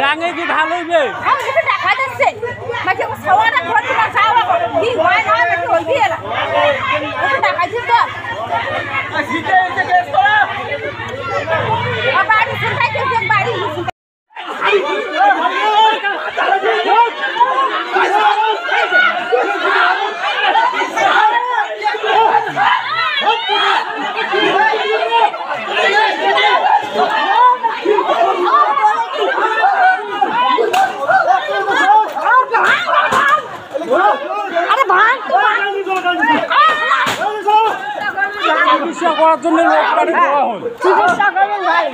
ডাঙে কি ভালো হইবে দেখা যাচ্ছে মাঝে সওয়াটা করতে না চাওয়া কি হয় না একটু হইবি এলা দেখা যাচ্ছে তো জিতে এসে কেস করা বাড়ি শুনতে কেন বাড়ি চিকিৎসা করার জন্য লোক কাটে দেওয়া হয় চিকিৎসা করবেন ভাই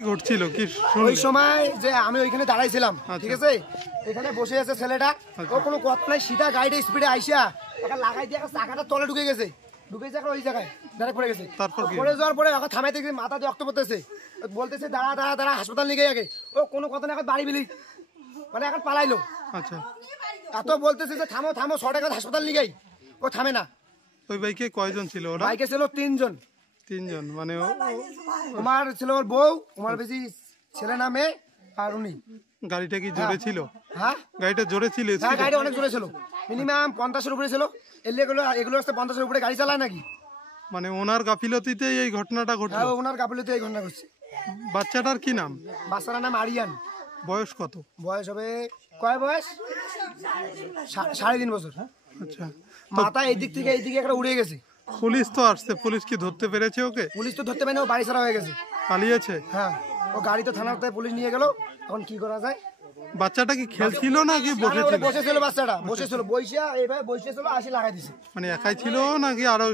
ঘটছিল কি ওই সময় যে আমি ওইখানে দাঁড়াইছিলাম, ঠিক আছে, এখানে বসে আছে ছেলেটা, ও কোনো কথা নাই, সিধা গাড়িটা স্পিডে আইসা একটা লাগাই দিয়ে চাকাটা তলে ঢুকে গেছে, ওই জায়গায় দাঁড়া পড়ে গেছে। পড়ে যাওয়ার পরে এখন থামাইতে গেছে, মাথা দিয়ে রক্ত পড়তেছে, বলতেছে দাঁড়া দাঁড়া দাঁড়া হাসপাতাল নিয়ে গিয়ে আগে। ও কোনো কথা না, এখন বাড়ি বিলি মানে এখন পালাইলো। আচ্ছা, এত বলতেছে যে থামো থামো 100 টাকা হাসপাতাল নিয়ে যাই, ও থামে না। ওই বাইকে কয়জন ছিল? ওরা বাইকে ছিল 3 জন। 3 জন মানে আমার ছিল ওর বউ, আমার বেশি ছেলে না মেয়ে, আর উনি। গাড়িটা কি জোরে ছিল? হ্যাঁ, গাড়িটা জোরে ছিল? হ্যাঁ, গাড়িটা অনেক জোরে ছিল, মিনিমাম 50-এর উপরে ছিল। এগুলো আসতে 50-এর উপরে গাড়ি চালায় নাকি? মানে ওনার গাফিলতিতে এই ঘটনাটা ঘটলো? হ্যাঁ, ওনার গাফিলতিতে এই ঘটনা ঘটছে। বাচ্চাটার কি নাম? বাচ্চাটার নাম আরিয়ান। বয়স কত? বয়স হবে কয় বয়স 3.5 বছর। আচ্ছা, মাথা এইদিক থেকে এইদিকে একটা উড়ে গেছে। পুলিশ তো আসছে, পুলিশ কি ধরতে পেরেছে ওকে? পুলিশ তো ধরতে পারেনি, ও বাড়ি ছাড়া হয়ে গেছে, পালিয়েছে। হ্যাঁ, ও গাড়ি তো থানাতে পুলিশ নিয়ে গেল, এখন কি করা যায়? বাচ্চাটা কি খেলছিল নাকি বসেছিল? বসেছিল, বাচ্চাটা বসেছিল, বইসা এইভাবে বসেছিল, আসি লাগাই দিছে। মানে একাই ছিল নাকি আরো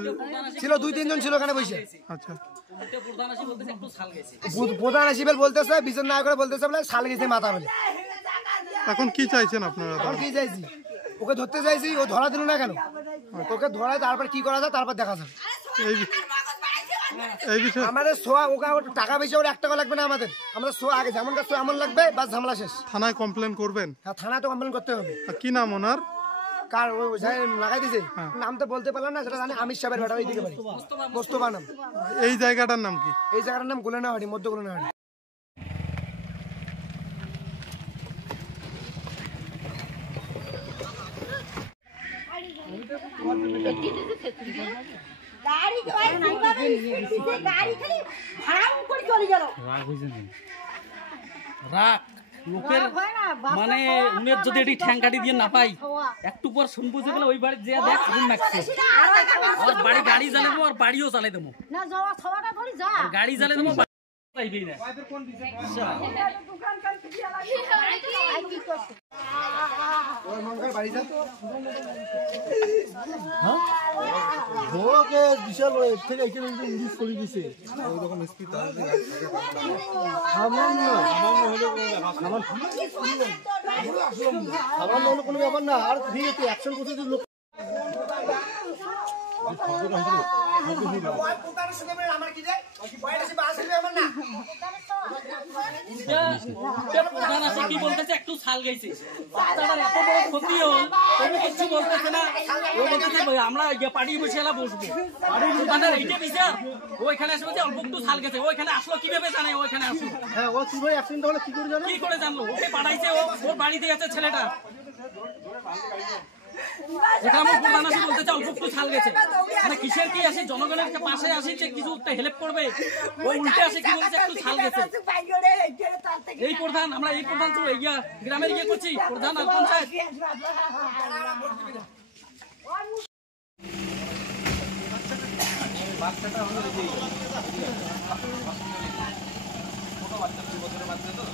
ছিল? 2-3 জন ছিল এখানে বসে। আচ্ছা, প্রধান আসিবেল বলতেছে, বিচার না করে বলতেছে বলে শাল গেছে মাথা বলে। এখন কি চাইছেন আপনারা? এখন কি চাইছি, ওকে ধরতে চাইছি, ও ধরা দিল না কেন? ওকে ধরায় তারপর কি করা যায় তারপর দেখা যাবে। এই বিষয়ে আমাদের সোয়া ওকে টাকা বেশি, ওর 1 টাকা লাগবে না আমাদের সোয়া আগে যেমন কাজ এমন লাগবে, বাস ঝামেলা শেষ। থানায় কমপ্লেন করবেন? হ্যাঁ, থানায় তো কমপ্লেন করতে হবে। কি নাম ওনার? কার ওই লাগাই দিছে নাম তো বলতে পারলাম না, সেটা জানি আমির সাহেবের বেটা, ওই দিকে বাড়ি, মোস্তফা নাম। এই জায়গাটার নাম কি? এই জায়গাটার নাম গুলেনাহাটি, মধ্য গুলেনাহাটি। লোকের মানে উনের যদি এটি ঠ্যাং কাটি দিয়ে না পাই, একটু পর শুনবো যে ওই বাড়ি যে দেখ আগুন লাগছে, আর বাড়ি গাড়ি জ্বালে দেবো, আর বাড়িও চালাই দেবো, গাড়ি জ্বালে দেবো, পাইবেই না। বিশাল থেকে এখানে ইংলিশ করে দিছে, ওইরকম স্পিড সামান্য হলে কোনো ব্যাপার না, আর ঠিক আছে অ্যাকশন করতে লোক প্রধান আছে কি বলতেছে, একটু ছাল গেছে, বাচ্চাটার এত বড় ক্ষতি হল, তুমি কিছু বলতেছে না। ও বলতেছে আমরা পাড়ি বসে এলা বসবো, প্রধানের এইটা বিচার। ওইখানে আসবে যে অল্প একটু ছাল গেছে, ওইখানে আসলো কিভাবে জানে? ওইখানে আসলো, হ্যাঁ, ও কিভাবে অ্যাক্সিডেন্ট হলো কি করে জানো? কি করে জানলো? ওকে পাঠাইছে, ওর বাড়িতে আছে ছেলেটা। প্রধান আসে বলতেছে অল্প একটু ছাল গেছে, মানে কিসের কি আসে? জনগণের পাশে আসে যে কিছু হেল্প করবে, ওই উল্টে আসে কি বলছে একটু ছাল গেছে। এই প্রধান, আমরা এই প্রধান তো গ্রামের গিয়ে করছি, প্রধান আর পঞ্চায়েত। বাচ্চাটা হলো ছোট বাচ্চা, 2 বছরের বাচ্চা তো।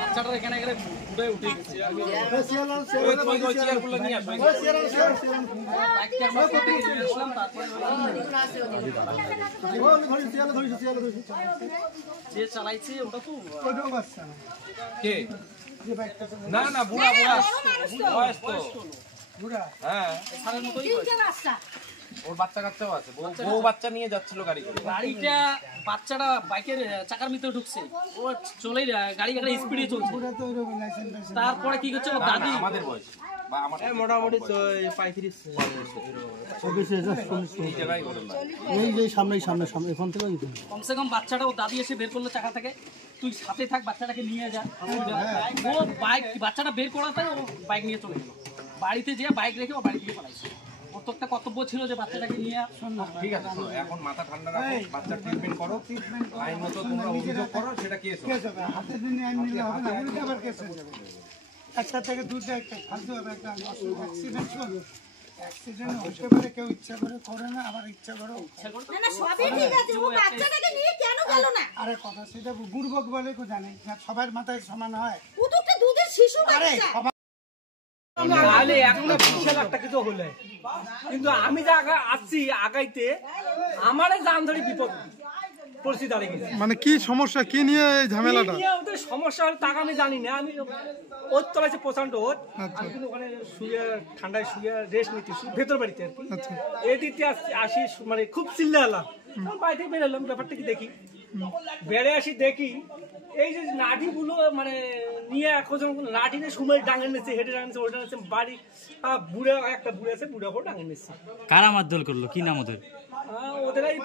বাচ্চাটার এখানে এখানে উঠে উঠে গেছে যে চালাইছে ওটা তো কে না না বুড়া বুড়া বয়স তো হ্যাঁ সারের মতোই ওর বাচ্চা কাচ্চাও আছে বউ বাচ্চা নিয়ে যাচ্ছিল গাড়ি করে গাড়িটা বাচ্চাটা বাইকের চাকার ভিতরে ঢুকছে ও চলেই গাড়ি একটা স্পিডে চলছে তারপরে কি করছে ও দাদি আমাদের বয়স বা আমার মোটামুটি 35 এই জায়গায় ঘটনা এই যে সামনে এখান থেকে কমসে কম বাচ্চাটা ও দাদি এসে বের করলো চাকা থেকে তুই সাথে থাক বাচ্চাটাকে নিয়ে যা ও বাইক বাচ্চাটা বের করাতে ও বাইক নিয়ে চলে গেল বাড়িতে যেয়ে বাইক রেখে ও বাড়ি থেকে পালাইছে ওর তো একটা কর্তব্য ছিল যে বাচ্চাটাকে নিয়ে ঠিক আছে শোনো, এখন মাথা ঠান্ডা রাখো বাচ্চা ট্রিটমেন্ট করো আইন মতো তোমরা অভিযোগ করো সেটা কেস হবে হাতের দিন আইন নিলে হবে না উল্টা আবার কেস হয়ে যাবে একটা থেকে দুটো একটা ফালতু হবে একটা অ্যাক্সিডেন্ট হবে অ্যাক্সিডেন্ট হতে পারে কেউ ইচ্ছা করে না আবার ইচ্ছা করে না না সবই ঠিক আছে ও বাচ্চাটাকে নিয়ে কেন গেল না আরে কথা সেটা বুড়বক বলে কেউ জানে সবার মাথায় সমান হয় ও তো একটা দুধের শিশু বাচ্চা তাহলে এখনো বিশাল একটা কিছু হলে কিন্তু আমি যা আসছি আগাইতে আমারে জান ধরে বিপদ পরিস্থিতি দাঁড়িয়ে গেছে মানে কি সমস্যা কি নিয়ে এই ঝামেলাটা নিয়ে ওদের সমস্যা হলে টাকা আমি জানি না আমি ওর তলাইছে প্রচন্ড ওর আমি কিন্তু ওখানে শুয়ে ঠান্ডায় শুয়ে রেস্ট নিতেছি ভেতর বাড়িতে আর কি এই দিকতে আসি মানে খুব চিল্লা এলাম বাড়ি থেকে বেরোলাম ব্যাপারটা কি দেখি বেড়ে আসি দেখি এই যে নাটিগুলো মানে নিয়ে এখন লাঠি নিয়ে সময় ডাঙে নিচ্ছে হেঁটে ডাঙছে ওটা নিচ্ছে বাড়ি বুড়ে একটা বুড়ে আছে বুড়া করে ডাঙে নিচ্ছে কারা মারধর করলো কি নাম ওদের ওদের এই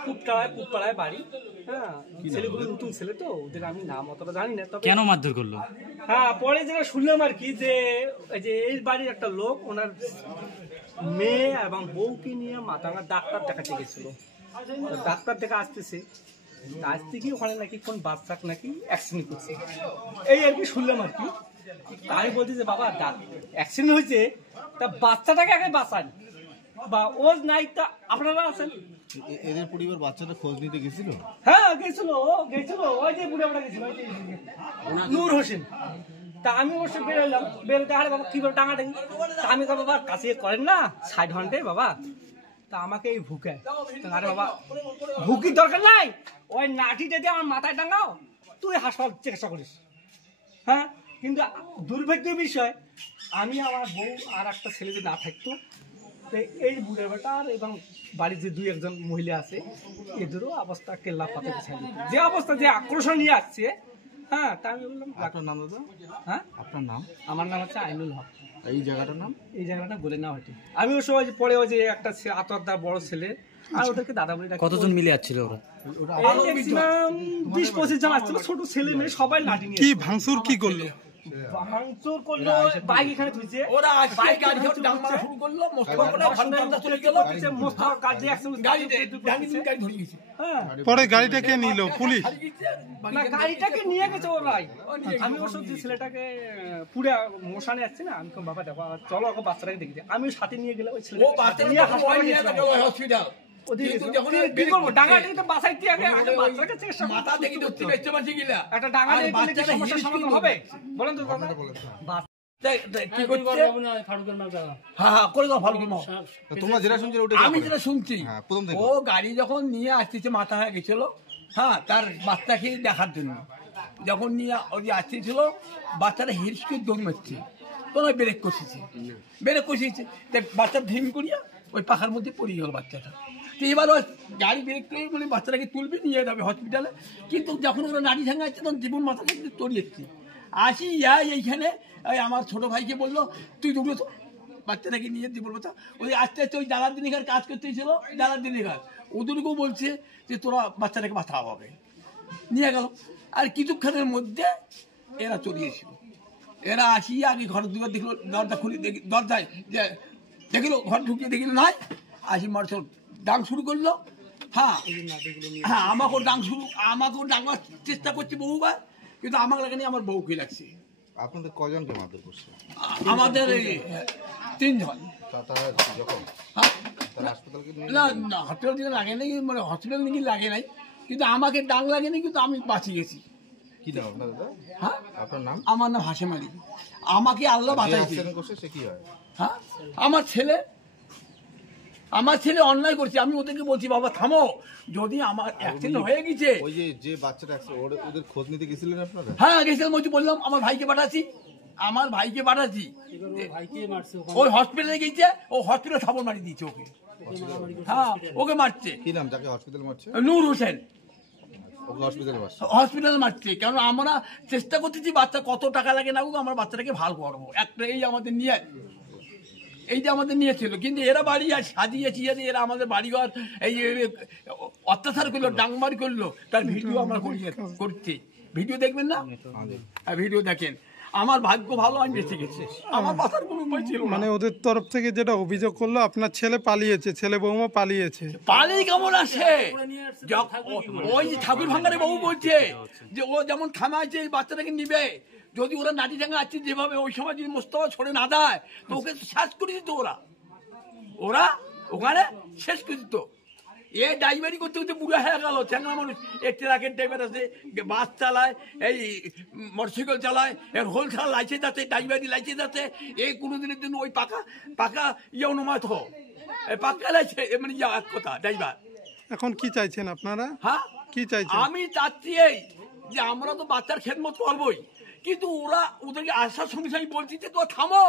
পুটপাড়ায় বাড়ি হ্যাঁ ছেলেগুলো নতুন ছেলে তো ওদের আমি নাম অতটা জানি না তবে কেন মারধর করলো হ্যাঁ পরে যেটা শুনলাম আর কি যে এই বাড়ির একটা লোক ওনার মেয়ে এবং বউকে নিয়ে মাথাঙ্গা ডাক্তার দেখাতে গেছিল ডাক্তার দেখা আসতেছে আজ থেকে ওখানে নাকি কোন বাচ্চা নাকি অ্যাক্সিডেন্ট করছে এই আর কি শুনলাম আর কি আমি বলছি যে বাবা অ্যাক্সিডেন্ট হয়েছে তা বাচ্চাটাকে আগে বাঁচান বা ও নাই তা আপনারা আছেন এদের পরিবার বাচ্চাটা খোঁজ নিতে গেছিল হ্যাঁ গেছিল ওই যে বুড়ে গেছিল নূর হোসেন তা আমি অবশ্য বেরোলাম বেরোতে আরে বাবা কি করে টাঙাটাঙি তা আমি বাবা কাছে করেন না 60 ঘন্টায় বাবা তা আমাকে এই ভুকে আরে বাবা ভুকির দরকার নাই ওই নাঠিটা দিয়ে আমার মাথায় টাঙাও তুই হাসপাতাল চিকিৎসা করিস হ্যাঁ কিন্তু দুর্ভাগ্যের বিষয় আমি আমার বউ আর একটা ছেলে যদি না থাকতো এই বুড়ের বেটার এবং বাড়ির যে 2-1 মহিলা আছে এদেরও অবস্থা কেল্লা পাতে যে অবস্থা যে আকর্ষণ নিয়ে আসছে হ্যাঁ তা আমি বললাম আপনার নাম দাদা হ্যাঁ আপনার নাম আমার নাম হচ্ছে আইনুল হক এই জায়গাটার নাম এই জায়গাটা বলে না হয়তো আমি ওই সময় পরে ওই যে একটা আতরদার বড় ছেলে আর ওদেরকে দাদা বলে কতজন মিলে যাচ্ছিল ওরা ম্যাক্সিমাম 20-25 জন আসছিল ছোট ছেলে মেয়ে সবাই লাঠি নিয়ে কি ভাঙচুর কি করলো ভাঙচুর করলো বাইক এখানে ধুইছে ওরা বাইক গাড়ি ডাল মারা শুরু করলো মোস্তফা চলে গেল মোস্তফা গাড়ি গাড়ি ধরে গেছে হ্যাঁ পরে গাড়িটাকে নিল পুলিশ না গাড়িটাকে নিয়ে গেছে ওরাই আমি ওর সত্যি ছেলেটাকে পুরো মোশানে যাচ্ছে না আমি বাবা দেখো চলো ওকে বাচ্চাটাকে দেখি আমি সাথে নিয়ে গেলাম ওই ও ছেলেটাকে বাচ্চা নিয়ে হাসপাতালে নিয়ে গেছিলাম। গেল হসপিটাল ওদিকে কিন্তু যখন কি করবো ডাঙাটিকে তো বাঁচাইতে আগে বাচ্চাকে চেষ্টা মাথা দেখি তো বেঁচে বাঁচে গিলা একটা ডাঙাটি দিলে কি সমস্যার সমাধান হবে বলেন তো কি করছে হ্যাঁ করে দাও ভালো করে তোমরা যেটা শুনছো ওটা আমি যেটা শুনছি হ্যাঁ, প্রথম থেকে। ও গাড়ি যখন নিয়ে আসতেছে মাথা হয়ে গেছিল হ্যাঁ তার বাচ্চাকে দেখার জন্য যখন নিয়ে ওই আসতেছিল বাচ্চাটা হিরস্কি দৌড় মারছে তখন ওই ব্রেক কষিয়েছে তাই বাচ্চা ধিম করিয়া ওই পাখার মধ্যে পড়ে গেল বাচ্চাটা তো এবার ওই গাড়ি ব্রেক করে বলে বাচ্চাটাকে তুলবে নিয়ে যাবে হসপিটালে কিন্তু যখন ওরা নাড়ি ভাঙাচ্ছে তখন জীবন মাথা থেকে তড়িয়েছে আসি এইখানে ওই আমার ছোট ভাইকে বললো তুই দুটো তো বাচ্চাটাকে নিয়ে জীবন মাথা ওই আস্তে আস্তে ওই দালার দিনিকার কাজ করতেছিল দালার দিনিকার ওদেরকেও বলছে যে তোরা বাচ্চাটাকে বাঁচা হবে নিয়ে গেল আর কিছুক্ষণের মধ্যে এরা চলিয়েছিল এরা আসিয়া আগে ঘরের দুয়ার দেখলো দরজা খুলে দরজায় যে দেখিল ঘর ঢুকিয়ে দেখিল নাই আসি মার্শাল ডাং শুরু করলো হ্যাঁ হ্যাঁ আমাকেও ডাঙার চেষ্টা করছি বহুবার, কিন্তু আমাকে লাগেনি, আমার বউকে লাগছে। আপনাদের কজনকে মারধর করছে? আমাদের এই 3 জন। তারা যখন হ্যাঁ হাসপাতালকে না না, হসপিটাল দিকে লাগে নাই, মানে হসপিটাল নাকি লাগে নাই, কিন্তু আমাকে ডাক লাগেনি, কিন্তু আমি বাঁচি গেছি। কি নাম আপনার দাদা? হ্যাঁ আপনার নাম? আমার নাম হাশেম আলী। আমাকে আল্লাহ বাঁচাইছে। করছে সে কি হয়? হ্যাঁ আমার ছেলে অন্যায় করছে। আমি ওদেরকে বলছি বাবা থামো, যদি আমার অ্যাক্সিডেন্ট হয়ে গেছে। ওই যে বাচ্চাটা ওদের খোঁজ নিতে গেছিলেন আপনারা? হ্যাঁ গেছিলাম, বললাম আমার ভাইকে পাঠাচ্ছি। ওই হসপিটালে গেছে, ও হসপিটালে থাপড় মারি দিয়েছে ওকে। হ্যাঁ ওকে মারছে। কি নাম যাকে হসপিটাল মারছে? নূর হোসেন। ওকে হসপিটালে মারছে, কারণ আমরা চেষ্টা করতেছি বাচ্চা কত টাকা লাগে না আমার বাচ্চাটাকে ভালো করবো। একটা এই যে আমাদের নিয়েছিল, কিন্তু এরা বাড়ি সাজিয়েছি, এরা আমাদের বাড়িঘর এই অত্যাচার করলো, ডাংমারি করলো, তার ভিডিও আমরা করছি। ভিডিও দেখবেন না? ভিডিও দেখেন। আমার ভাগ্য ভালো, আমি বেঁচে গেছি, আমার বাঁচার কোনো উপায় ছিল না। মানে ওদের তরফ থেকে যেটা অভিযোগ করলো আপনার ছেলে পালিয়েছে, ছেলে বৌমা পালিয়েছে। পালিয়ে কেমন আসে? ওই ঠাকুর ভাঙ্গারে বাবু বলছে যে ও যেমন থামাইছে এই বাচ্চাটাকে নিবে, যদি ওরা নাটি ডাঙ্গা আসছে যেভাবে, ওই সময় যদি মোস্তফা ছড়ে না দেয় তো ওকে শেষ করে দিত। ওরা ওখানে শেষ করে দিত। এ ড্রাইভারি করতে করতে বুড়া হয়ে গেল, চ্যাংলা মানুষ। এর ট্রাকের ড্রাইভার আছে, বাস চালায়, এই মোটরসাইকেল চালায়, এর হোলসেল লাইসেন্স আছে, ড্রাইভারি লাইসেন্স আছে। এই কোনোদিনের জন্য ওই পাকা অনুমত পাকা লাইসেন্স, মানে এক কথা ড্রাইভার। এখন কি চাইছেন আপনারা? হ্যাঁ কি চাইছেন? আমি চাচ্ছি এই যে আমরা তো বাচ্চার খেদমত করবোই, কিন্তু ওদেরকে আসার সঙ্গে সঙ্গে বলছি যে তো থামো,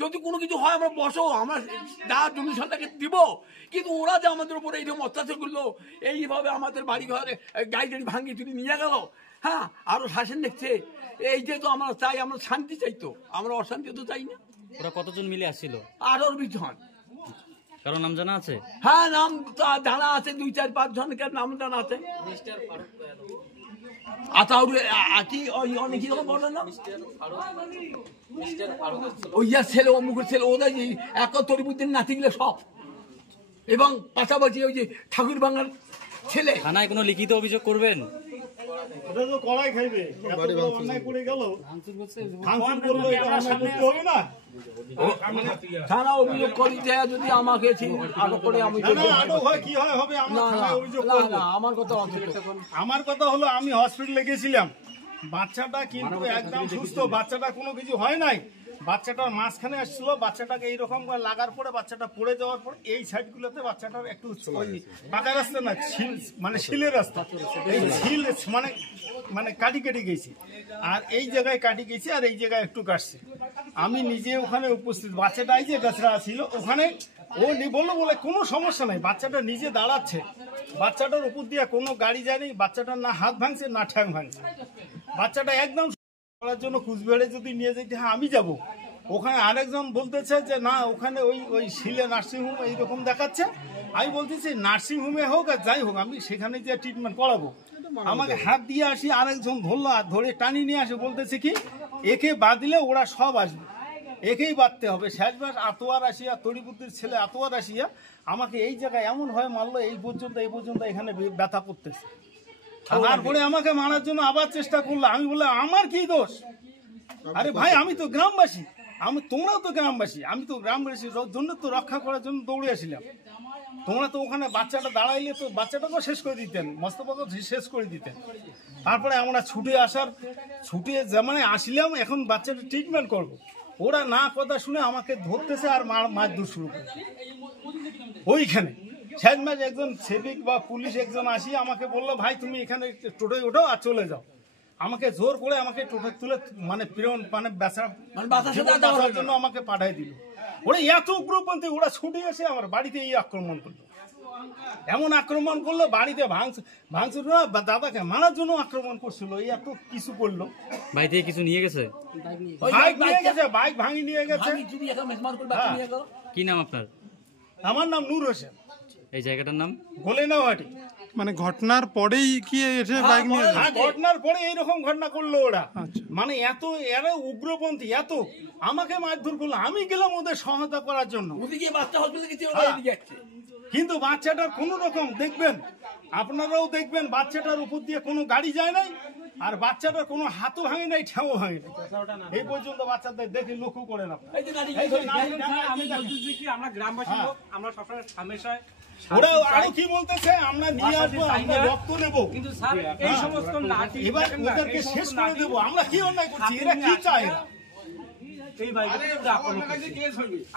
যদি কোনো কিছু হয় আমরা বসো, আমরা যা ডোনেশনটাকে দিব। কিন্তু ওরা যে আমাদের উপরে এইরকম অত্যাচার করলো, এইভাবে আমাদের বাড়ি ঘরে গাড়ি ভাঙিয়ে চুরি নিয়ে গেল। হ্যাঁ আরো শাসন দেখছে। এই যে তো আমরা চাই, আমরা শান্তি চাই, তো আমরা অশান্তি তো চাই না। ওরা কতজন মিলে আসছিল? 18-20 জন। কারো নাম জানা আছে? হ্যাঁ নাম জানা আছে, 2-4-5 জনের নাম জানা আছে। ছেলে অমুকের ছেলে, ওদের এক তরিবুদ্দিন নাতিগুলো সব, এবং পাশাপাশি ওই যে ঠাকুর বাংলার ছেলে। থানায় কোনো লিখিত অভিযোগ করবেন? থানা অভিযোগ করি, যদি আমাকে আটক করে আমি আমার কথা হলো, আমি হসপিটালে গেছিলাম, বাচ্চাটা কিন্তু একদম সুস্থ, বাচ্চাটা কোনো কিছু হয় নাই। বাচ্চাটার মাঝখানে আসছিল, বাচ্চাটাকে এইরকম লাগার পরে বাচ্চাটা পড়ে যাওয়ার পর এই সাইডগুলোতে বাচ্চাটার একটু পাকা রাস্তা না, মানে শিলের রাস্তা, এই শিল মানে কাটি কেটে গেছি, আর এই জায়গায় কাটি গেছি, আর এই জায়গায় একটু কাটছে। আমি নিজে ওখানে উপস্থিত, বাচ্চাটা এই যে গাছরা ছিল ওখানে, ও বললো বলে কোনো সমস্যা নাই, বাচ্চাটা নিজে দাঁড়াচ্ছে, বাচ্চাটার উপর দিয়ে কোনো গাড়ি যায়নি, বাচ্চাটার না হাত ভাঙছে না ঠ্যাং ভাঙছে। বাচ্চাটা একদম করার জন্য কুচবিহারে যদি নিয়ে যেতে, হ্যাঁ আমি যাব। ওখানে আরেকজন বলতেছে যে না, ওখানে ওই শিলে নার্সিংহোম এইরকম দেখাচ্ছে। আমি বলতেছি নার্সিংহোমে হোক আর যাই হোক, আমি সেখানে যে ট্রিটমেন্ট করাবো। আমাকে হাত দিয়ে আসি, আরেকজন ধরলো, আর ধরে টানি নিয়ে আসে, বলতেছে কি একে বাঁধলে ওরা সব আসবে, একেই বাঁধতে হবে। শেষবার আতোয়ার আসিয়া, তরিবুদ্দির ছেলে আতোয়ার আসিয়া আমাকে এই জায়গায় এমন হয় মারলো, এই পর্যন্ত এখানে ব্যথা করতেছে। তারপরে আমাকে মারার জন্য আবার চেষ্টা করলো। আমি বললাম আমার কি দোষ? আরে ভাই আমি তো গ্রামবাসী, তোমরাও তো গ্রামবাসী, আমি তো গ্রামবাসীর জন্য তো রক্ষা করার জন্য দৌড়ে আসছিলাম। তোমরা তো ওখানে বাচ্চাটা দাঁড়াইলে তো বাচ্চাটাকেও শেষ করে দিতেন, মোস্তফাকেও শেষ করে দিতেন। তারপরে আমরা ছুটে মানে আসলাম, এখন বাচ্চাটা ট্রিটমেন্ট করবো। ওরা না কথা শুনে আমাকে ধরতেছে আর মারধর শুরু করে। ওইখানে শেষ মাস একজন সেবিক বা পুলিশ একজন আসি আমাকে বললো, ভাই তুমি এখানে টোটোয় ওঠো আর চলে যাও। আমাকে জোর করে আমাকে টোটো তুলে মানে বাঁচার জন্য আমাকে পাঠাই দিল। ওরা এত উগ্রপন্থী, ওরা ছুটে এসে আমার বাড়িতে এই আক্রমণ করলো। এমন আক্রমণ করলো, বাড়িতে ভাঙচুর দাদাকে মারার জন্য আক্রমণ করছিল, এই এত কিছু করলো। বাইক থেকে কিছু নিয়ে গেছে? বাইক ভাঙি নিয়ে গেছে। কি নাম আপনার? আমার নাম নূর হোসেন। এই জায়গাটার নাম? গোলেনাওয়াটি। মানে ঘটনার পরেই কি এসে বাইক নিয়ে যায়? হ্যাঁ, ঘটনার পরে এইরকম ঘটনা করলো ওরা। মানে এত এরা উগ্রপন্থী, এত আমাকে মারধর করলো, আমি গেলাম ওদের সহায়তা করার জন্য। ওদিকে বাচ্চা হসপিটালে গেছে, ওরা হ্যাঁ। এদিকে আসছে। কিন্তু বাচ্চাটার কোনো রকম দেখবেন, আপনারাও দেখবেন বাচ্চাটার উপর দিয়ে কোনো গাড়ি যায় নাই, আর বাচ্চাটার কোনো হাতও ভাঙে নাই, ঠ্যাঁও ভাঙে নাই। এই পর্যন্ত বাচ্চাদের দেখে লক্ষ্য করেন আপনারা। এই যে গাড়ি এই যে নারী- আমি বলতেছি কি আমরা গ্রামবাসী লোক, আমরা সবসময় হামেশায় ওরা আরো কি বলতেছে, আমরা নিয়ে আসবো, আমরা রক্ত নেবো, কিন্তু স্যার এই সমস্ত লাঠি এবার দেখেন না, ওদেরকে এই সমস্ত শেষ করে লাঠি দেবো। আমরা কি অন্যায় করছি, এরা কি চায়? এই ভাই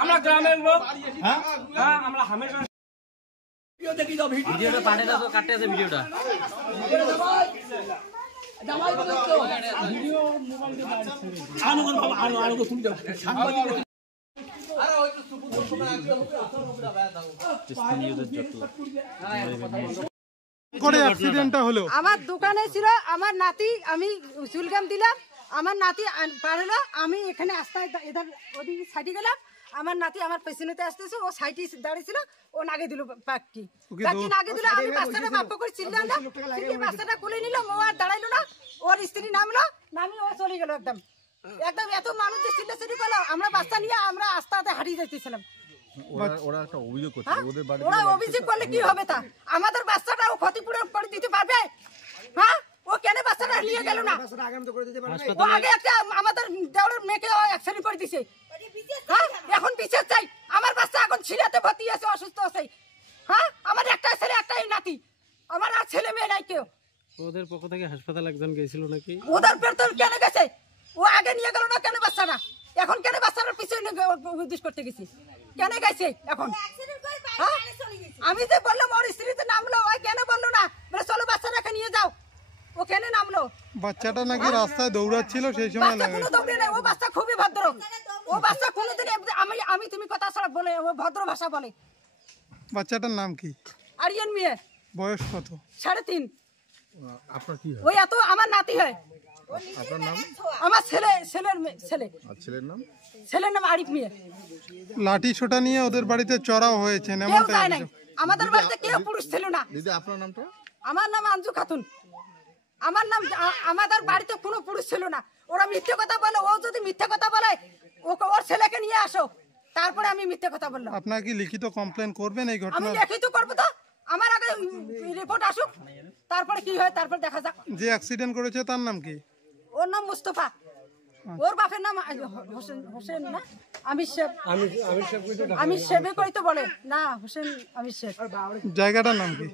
আমরা গ্রামের লোক, হ্যাঁ, হ্যাঁ আমরা হামেশা ভিডিও দেখি দাও, ভিডিও ভিডিওটা পাঠিয়ে দাও তো, কাটতে আছে ভিডিওটা। জামাই বলে তো আনো কর বাবা, আনো আনো তুমি দাও সাংবাদিক করে অ্যাক্সিডেন্টটা হলো? আমার দোকানে ছিল আমার নাতি, আমি চুলগাম দিলাম, আমার নাতি পার হলো, আমি এখানে আস্তায় এধার ওদিকে সাইডে গেলাম, আমার নাতি আমার পেছনেতে আসতেছে, ও সাইডে দাঁড়িয়েছিল, ও নাগে দিল পাকটি নাগে দিল, আমি বাচ্চাটা বাপ্পা করে চিল্লাম না, চিল্লি বাচ্চাটা কুলে নিলাম, ও আর দাঁড়াইলো না, ওর স্ত্রী নামলো, নামি ও চলে গেল একদম। একদম এত মানুষ যে চিল্লাচিল্লি করলো, আমরা বাচ্চা নিয়ে আমরা আস্তে হারিয়ে যাইতেছিলাম। ওরা একটা অভিযোগ করছে হ্যাঁ? ওদের বাড়ি ওরা অভিযোগ করলে কি হবে? তা আমাদের বাচ্চাটা ও ক্ষতিপূরণ করে দিতে পারবে? হ্যাঁ, ও কেন বাচ্চাটা নিয়ে গেল না? ও আগে একটা আমাদের দেওয়ার মেয়েকে অ্যাক্সিডেন্ট করে দিছে, হ্যাঁ, এখন বিচার চাই। আমার বাচ্চা এখন ছিড়াতে ভর্তি আছে, অসুস্থ আছে। হ্যাঁ, আমার একটা ছেলে, একটাই নাতি, আমার আর ছেলে মেয়ে নাই কেউ। ওদের পক্ষ থেকে হাসপাতাল একজন গেছিল নাকি? ওদের পেটে কেন গেছে? ও আগে নিয়ে গেল না কেন বাচ্চাটা? এখন কেন বাচ্চাটার পিছনে উদ্দেশ করতে গেছি? কেন গেছে এখন? হ্যাঁ? আমি যে বললাম ওর স্ত্রীতে নামলো, ওই কেন বললো না বলে চলো বাচ্চাটাকে নিয়ে যাও? ও কেন নামলো? বাচ্চাটা নাকি রাস্তায় দৌড়াচ্ছিল সেই সময় বাচ্চা কোনো দৌড়ে নেই, ও বাচ্চা খুবই ভদ্র। ও বাচ্চা কোনোদিন আমি তুমি কথা ছাড়া বলে, ও ভদ্র ভাষা বলে। বাচ্চাটার নাম কি? আরিয়ান মেয়ে, বয়স কত? 3.5। আপনার কি হয়? ওই এত আমার নাতি হয়। আপনার নাম আমার ছেলের ছেলে, আর ছেলের নাম? ছেলের নাম আরিফ মিয়া। লাঠি ছোটা নিয়ে ওদের বাড়িতে চড়াও হয়েছে কেউ এমনটাই যায় নাই, অভিযোগ। আমাদের বাড়িতে কেউ পুরুষ ছিল না। দিদি আপনার নামটা? আমার নাম আঞ্জু খাতুন। আমার নাম, আমাদের বাড়িতে কোনো পুরুষ ছিল না। ওরা মিথ্যে কথা বলে, ও যদি মিথ্যে কথা বলে ওকে ওর ছেলেকে নিয়ে আসো, তারপরে আমি মিথ্যে কথা বললাম। আপনার কি লিখিত কমপ্লেন করবেন এই আমি ঘটনা? লিখিত করবো তো, আমার আগে রিপোর্ট আসুক, তারপরে কি হয় তারপর দেখা যাক। যে অ্যাক্সিডেন্ট করেছে তার নাম কি? ওর নাম মুস্তফা, ওর বাপের নাম হোসেন না, আমির শেখ কই তো বলে না, হোসেন আমির শেখ। জায়গাটার নাম কি?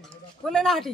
বলে না হাঁটি।